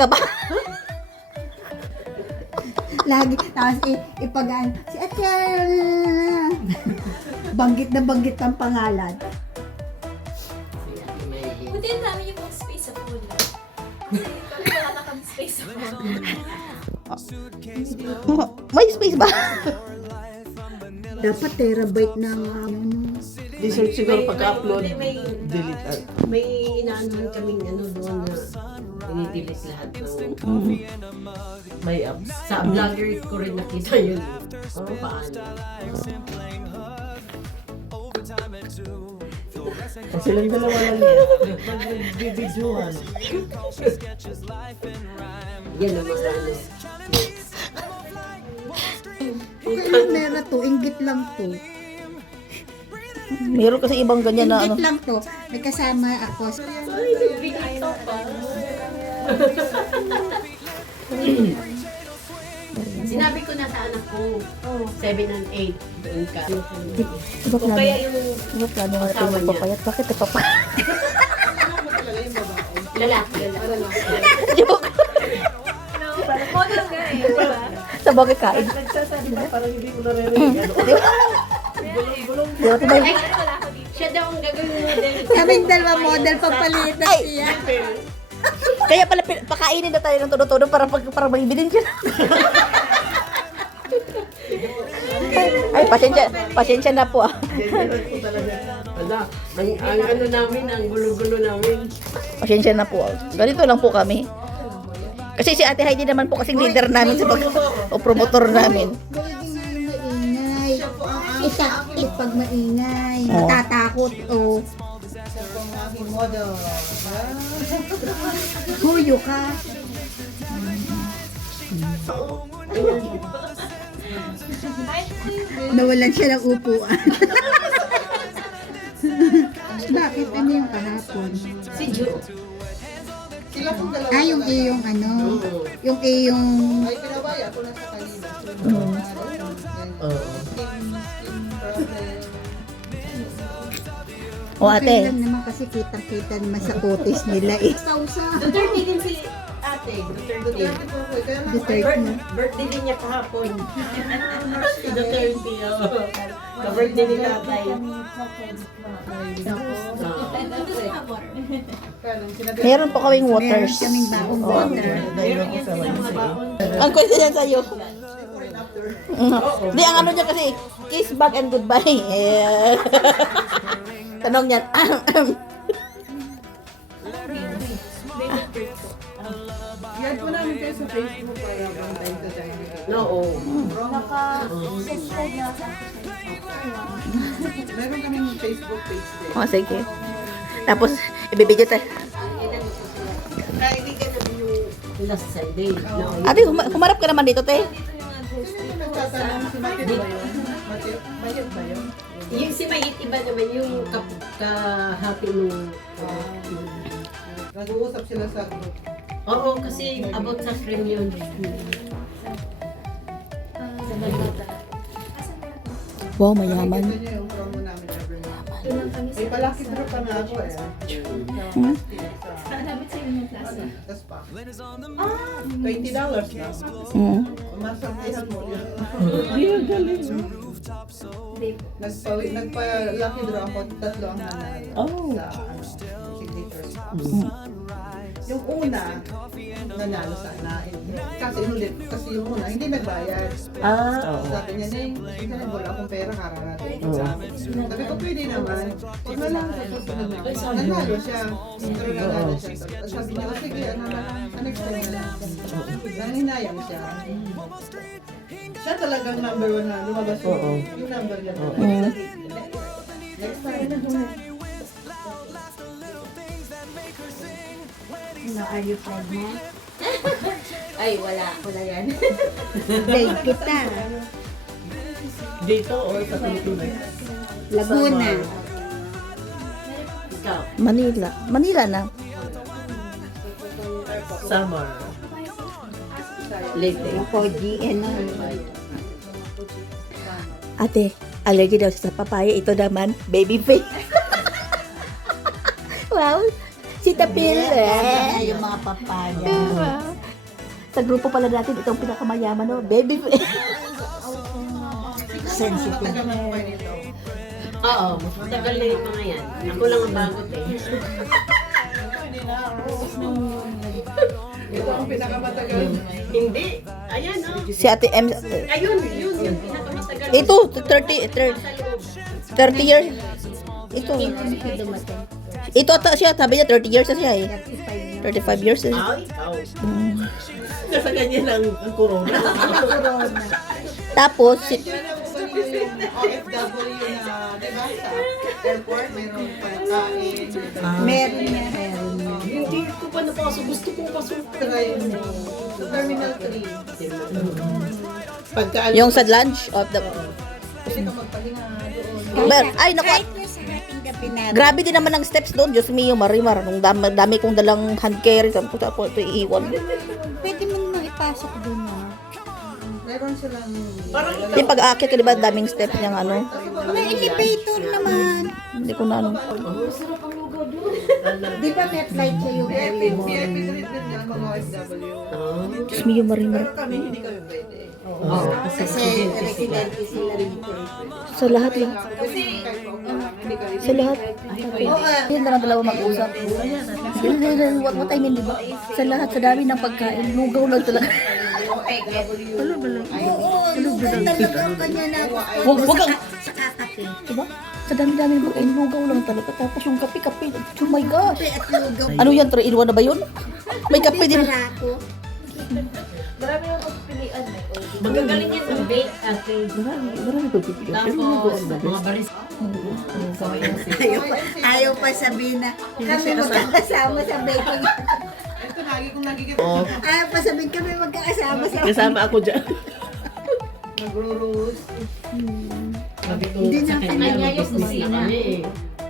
ka ba? Lagi, tapos ipagaan, si Ate, banggit na banggit ang pangalan. Buti ang dami niyo pong space sa phone. Kami wala na kami space sa phone. May space ba? Dapat terabyte ng Deserve siguro pag-upload, May delete. may inaanuhan kaming ano doon na dinidelete lahat ng May apps. sa vlogger ko rin nakita yun. Oo, paano? Kasi lang dalawa lang yan. Magbibidyohan. Yan ang mga ano. Okay lang, meron to, inggit lang to. Meron kasi ibang ganyan na ano. Inggit lang to. May kasama ako. Ay, nagbigay ito pa. Sinabi ko na sa anak ko, 7 and 8, doon ka. Iba O plano. kaya yung Iba plano nga asawa tayo niya. magpapayat. Bakit nagpapayat? lalaki. Joke. Model nga eh, di ba? Sa bagay kain. Nagsasabi ka parang hindi mo naririnig. Ano? Gulong-gulong. Di ba ito ba Ay, yung... wala ako dito. Siya daw ang gagawin model. Kaming dalawa model pagpalitan Ay! siya. Kaya pala pakainin na tayo ng todo-todo para maibinin siya. Ay, pasensya na po ah. Ganyan po talaga. Ala, ang ano namin, ang gulo-gulo namin. Pasensya na po. Ganito lang po kami. Kasi si Ate Heidi naman po kasing leader namin sa o promotor namin. Magiging maingay. Isa, pag maingay. Oo. Matatakot o huyo ka. Nawalan siya ng upuan. Bakit? Ano yung kahapon? Si Jo. Ah, yung iyong ano? Yung iyong... Oo. O Okay ate, lang naman kasi kitang-kita naman sa kutis nila eh. Sausa. Duterte din si ate. Duterte. Duterte na. Birthday din niya kahapon. Si Duterte. Ka-birthday ni tatay. meron po kaming Meron waters. kaming baong water. Dahil ako sa YMCA. Ang kwento niya sa'yo. Hindi, ang ano niya kasi, kiss back and goodbye. Eh. Tanong niya, Yan po namin kayo sa Facebook para from time to time. Oo. Meron kaming Facebook page din. o sige. Tapos, ibibigay tayo. Kaibigan namin yung last Sunday. No? Ate, humarap ka naman dito, te. Sino nagtatanong si Matthew ba yun? Matthew ba yun? Yung si Mayit iba naman yung kahati nung... Nag-uusap sila sa group. Oo, kasi about sa cream yun. Wow, Nakikita mayaman. niyo yung promo namin every month. May palaki trip pa nga ako eh. Hmm? Hanapit sa inyo yung plaza. Tas pa. $20 na. Mm. Masabihan mo yun. Ang galing. Nagpa-lucky draw ako, 3 ang nanalo. Oh. Sa signature spouse. Yung una, nanalo sana. Kasi inulit. Kasi yung una, hindi nagbayad. Oo. Sabi niya, Neng, wala akong pera, kararating ko sa amin. Sabi ko, pwede naman. Huwag na lang sa susunod na. Nanalo siya. Pero nanalo siya. Sabi niya, sige, ano na, next time na lang. Nanginayang siya. Siya talagang number 1 na lumabas Oo. yung number niya. Mm. Next time. Are you proud mo? Ay, wala. Wala yan. Dahil kita. Dito or sa Pilipinas? Laguna. Ikaw. Manila. Manila na. Summer. Late. Pogi, ano. Ate, allergy daw sa papaya. Ito naman, baby face. Wow. Si Tapil. Yung mga papaya. Diba? Sa grupo pala natin, itong pinakamayaman, no? Baby. Sensitive. Tagal na po kayo nito. Oo, matagal na yung mga yan. Ako lang ang bagot eh. Hindi na ako. Ito ang pinakamatagal. Hindi. Ayan oh. Si Ate M, Ayun, yun, yung pinakamatagal. ito, 30 years. Ito. Ito ata siya, sabi niya 30 years na siya eh. 35 years eh. Ay, ikaw. Nasa ganyan ang corona. Tapos, si, Yun ang kumbaga yung OFW na, di ba, sa airport, mayroong pagkain. Meron na, meron na. Hindi ko pa napasok. Gusto ko pasok. Try mo. Sa Terminal 3. Pagka yung sa lunch of the... Pwede ka magpahinga doon. Ay, naku, Kahit na sa ating gabi na. grabe din naman ang steps doon. Diyos mio, Marimar. Nung dami kong dalang hand carry. Sabi ko, ako ito iiwan. Pwede mo namang ipasok doon na. Meron silang... parang Yung pag-aakit ka, di ba, daming steps niyang ano. May elevator naman. Hindi ko na ano. Di ba may flight kayo early VIP morning? treatment niya, mga OFW. Diyos mio, Marimar. Pero kami, hindi kami pwede. Kasi residente sila rito. Sa lahat lang. Kasi kahit pa umulang, hindi kami Sa lahat. Yun na lang dalawa mag-usap. What I mean, di ba? Sa lahat, sa dami ng pagkain, lugaw lang talaga. Oo, talaga kanya na. Wag kang... Sa kakape. Diba? Sa dami-dami ng pagkain, lugaw lang talaga. Tapos yung kape-kape. Oh my gosh. At lugaw. Ano yan? 3-in-1 na ba yun? May kape din. Barako. Marami yung pagpilian eh. magagaling yan sa bake at Marami ko pipili. tapos mga baris. Ayaw pa sabihin na kami magkakasama sa baking. Ito, lagi kong nagiging Ayaw pa sabihin kami magkakasama sa Kasama ako dyan. nagro-roast. Sabi ko Hindi sa na kanya, kanya yung business kusina. na kami eh.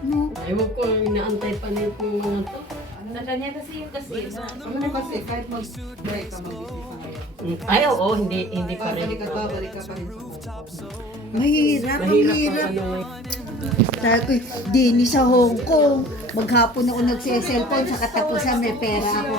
No. Ewan ko, inaantay pa nito yung mga to. Sa kanya kasi yung kasina. Ano mo kasi, kahit mag-break ka, mag-business na kayo. Ay, oo, hindi pa rin. Babalik ka pa rin sa Mahirap, Mahirap mahirap. ang ano eh. Sabi ko, dini sa Hong Kong. Maghapon ako nagse-cellphone sa katapusan may pera ako.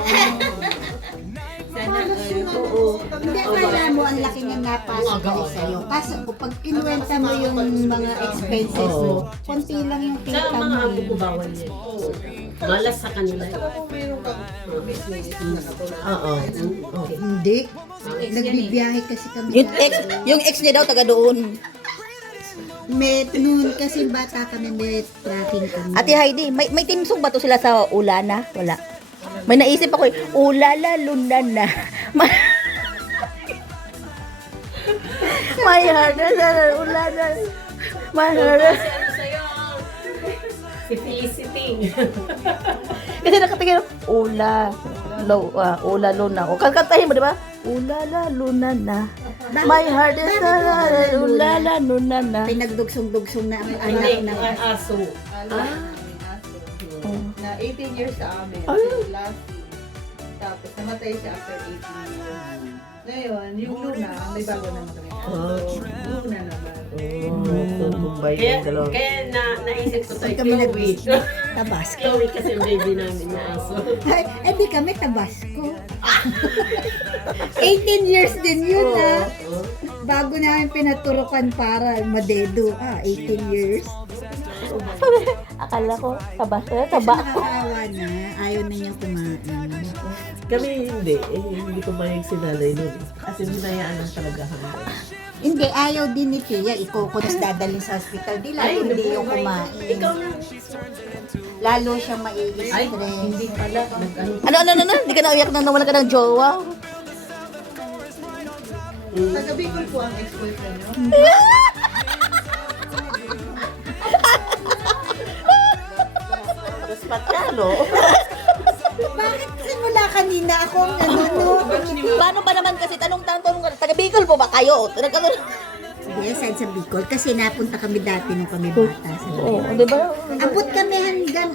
Sana Oo. Hindi, akala mo ang laki niya napasok ko sa'yo. Kaso pag kinuwenta mo yung mga expenses mo, konti lang yung Sa kita mga mo. amo ko bawal yan. Malas sa kanila. Pero kung mayroon kang business na katulad. Oo. Okay. Hindi. Nagbibiyahe kasi kami. Yung ex niya daw taga doon. Noon kasi bata kami, may tracking kami. Ate Heidi, may team song ba to sila sa Ulana? Wala. May naisip ako eh, Ulala Lunana. My heart is Ulana. My heart is... Ano sa'yo? Si Felicity. Kasi nakatingin, Ula Luna. O kakantahin mo, di ba? Ulala Lunana. My heart is Ulala Lunana. Pinagdugsong-dugsong na ang anak Hindi, na. ang aso. Na 18 years sa amin. Last year. Tapos namatay siya after 18 years. Ngayon, yung Luna, may bago naman kami. Luna naman. Kaya naisip ko tayo, Kami Chloe. Tabasco. Chloe kasi ang baby namin na aso. Ay, di kami Tabasco. 18 years din yun ah. Bago namin pinaturukan para madedo. 18 years. Akala ko, taba. Kasi nakakaawa na. Ayaw na niyang kumain. Kami hindi. Hindi ko mayag si nanay nun. Kasi hinayaan lang talaga kami. Hindi, ayaw din ni Tia. Ikukunas dadalhin sa hospital. Di lalo hindi yung kumain. Ikaw na. Lalo siyang mai-stress. Ay, hindi pala. Nag-ano. Ano? Hindi ka na uyak na nawala ka ng jowa. Taga Bicol po ang ex-boyfriend niyo. Tapos patalo. Bakit simula kanina ako ang nanonood? Paano ba naman kasi tanong ka, taga Bicol po ba kayo? Yes, sa Bicol. Kasi napunta kami dati nung kami bata. Sa Oo, di ba? Abot kami hanggang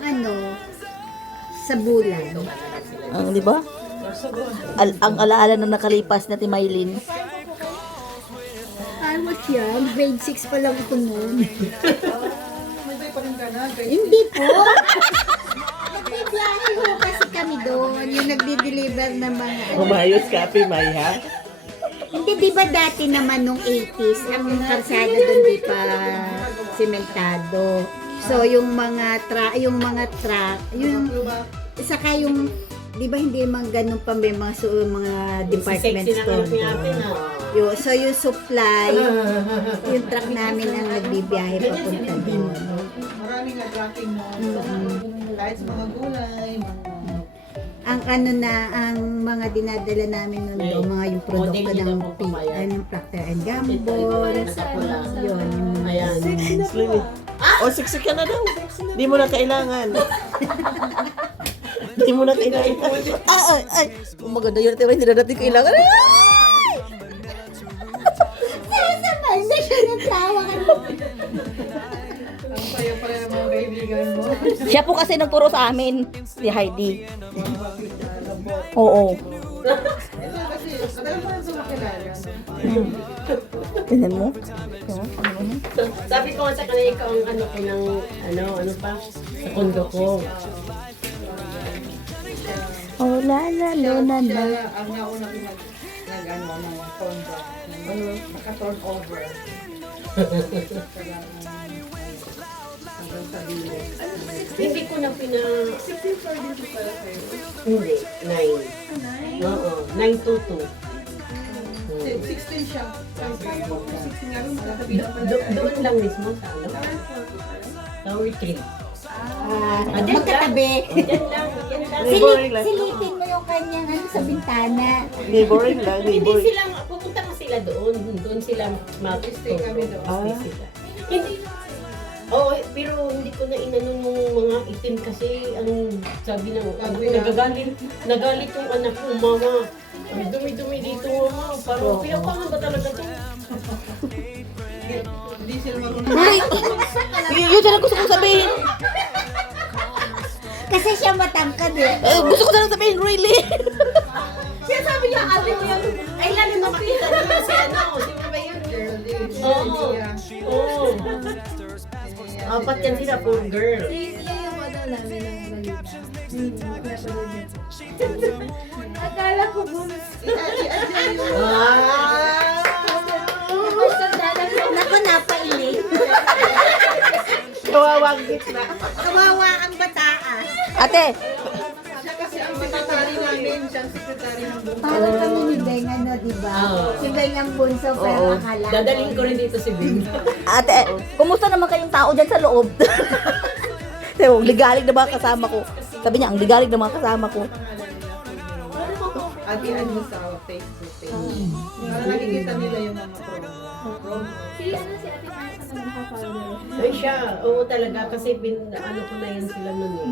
sa bulan. Di ba? Ang alaala na nakalipas na Timaylin. I was young. Grade 6 pa lang ito noon. May pa rin ka na. Hindi po. May biyahe ho kasi kami doon, yung nagdi-deliver ng mga Umayos ka, Ate Maya. Hindi, di ba dati naman nung 80s, ang karsada doon di pa sementado. So, yung mga truck, yung saka yung, di ba hindi mga ganun pa may mga department Sexy na store ni ate doon. na. So, yung supply, yung truck namin ang nagbibiyahe papunta doon. Maraming tracking mo. Kahit sa mga gulay, Ang ang mga dinadala namin nun doon, mga yung produkto ng Procter and Gamble, yun, yung Ayan. Slim eh. O, siksik ka na daw. Di mo na kailangan. Di mo na kailangan. Ay! Oh, maganda yun. Diba, hindi na natin kailangan. Ay! Sama, hindi siya natawa ka. ang sayo pala ng mga kaibigan mo. Siya po kasi nagturo sa amin, si Heidi. Oo. Ito kasi, matagal pa rin sa makilala. Tingnan mo. Sabi ko nga sa kanila, ikaw ang ano ko ng, ano pa, sa kondo ko. Oh, la la la la la. Kaya ang niya ako nag-ano ng condo. Naka-turn over. Hanggang sa dulo. Hindi ko na Hindi, 9. Oo, 922. 16 siya. Kaya ko 16 nga rin, makatabihan pala. Doon lang mismo sa ano? Tower 3. Magkatabi. Yan lang, yan lang. Boring lang. Silipin mo yung kanyang ano sa bintana. Hindi, boring lang. Hindi, Hindi boring. sila, pupunta ka sila doon. Doon sila Stay kami doon. Stay sila. Hindi. Oo, pero hindi ko na inano nung mga itim kasi ang sabi ng nagalit yung anak ko, mama. Ang dumi-dumi dito, mama. Parang pinapangan ba talaga to? Hindi sila marunong. Ay! Yun na lang gusto kong sabihin. Kasi siya matangkad eh. Gusto ko na lang sabihin, really. Kaya sabi niya, ate ko yan. Ay, lalo na makita niyo si ano, si ba yun? Oo. Oo. Apat yan sila, poor girl. Yun yung model namin ng balita. Napanood niya. Akala ko bunso. Naku, napailing. Kawawang gitna. Kawawa ang bataas. Ate, Siya kasi ang sekretary namin. Siya ang sekretary ng buong. Parang kami ni Beng, ano, di ba? Oo. Si Beng ang bunso, pero Oo. akala. Dadalhin ko rin dito si Bing. ate, kumusta naman kayong tao dyan sa loob? Sabi mo, ligalig na mga kasama ko. Sabi niya, ang ligalig na mga kasama ko. Ate ano sa face to face. Para nakikita nila yung mga promo. Si Ate Maya ka naman nakafollow. Ay siya, oo talaga kasi ano ko na yan sila nun eh.